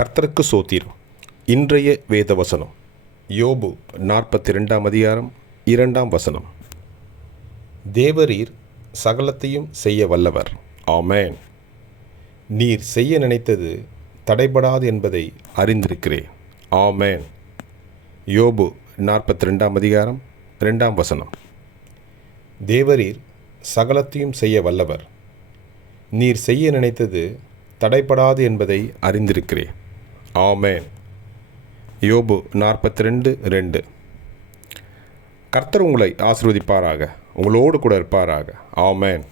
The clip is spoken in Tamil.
கர்த்தருக்கு சோத்திரம். இன்றைய வேத வசனம் யோபு 42ஆம் அதிகாரம் 2ஆம் வசனம். தேவரீர் சகலத்தையும் செய்ய வல்லவர். ஆமென். நீர் செய்ய நினைத்தது தடைபடாது என்பதை அறிந்திருக்கிறேன். ஆமென். யோபு 42ஆம் அதிகாரம் 2ஆம் வசனம். தேவரீர் சகலத்தையும் செய்ய வல்லவர். நீர் செய்ய நினைத்தது தடைபடாது என்பதை அறிந்திருக்கிறேன். ஆமென். யோபு 42:2. கர்த்தர் உங்களை ஆசீர்வதிப்பாராக, உங்களோடு கூட இருப்பாராக. ஆமென்.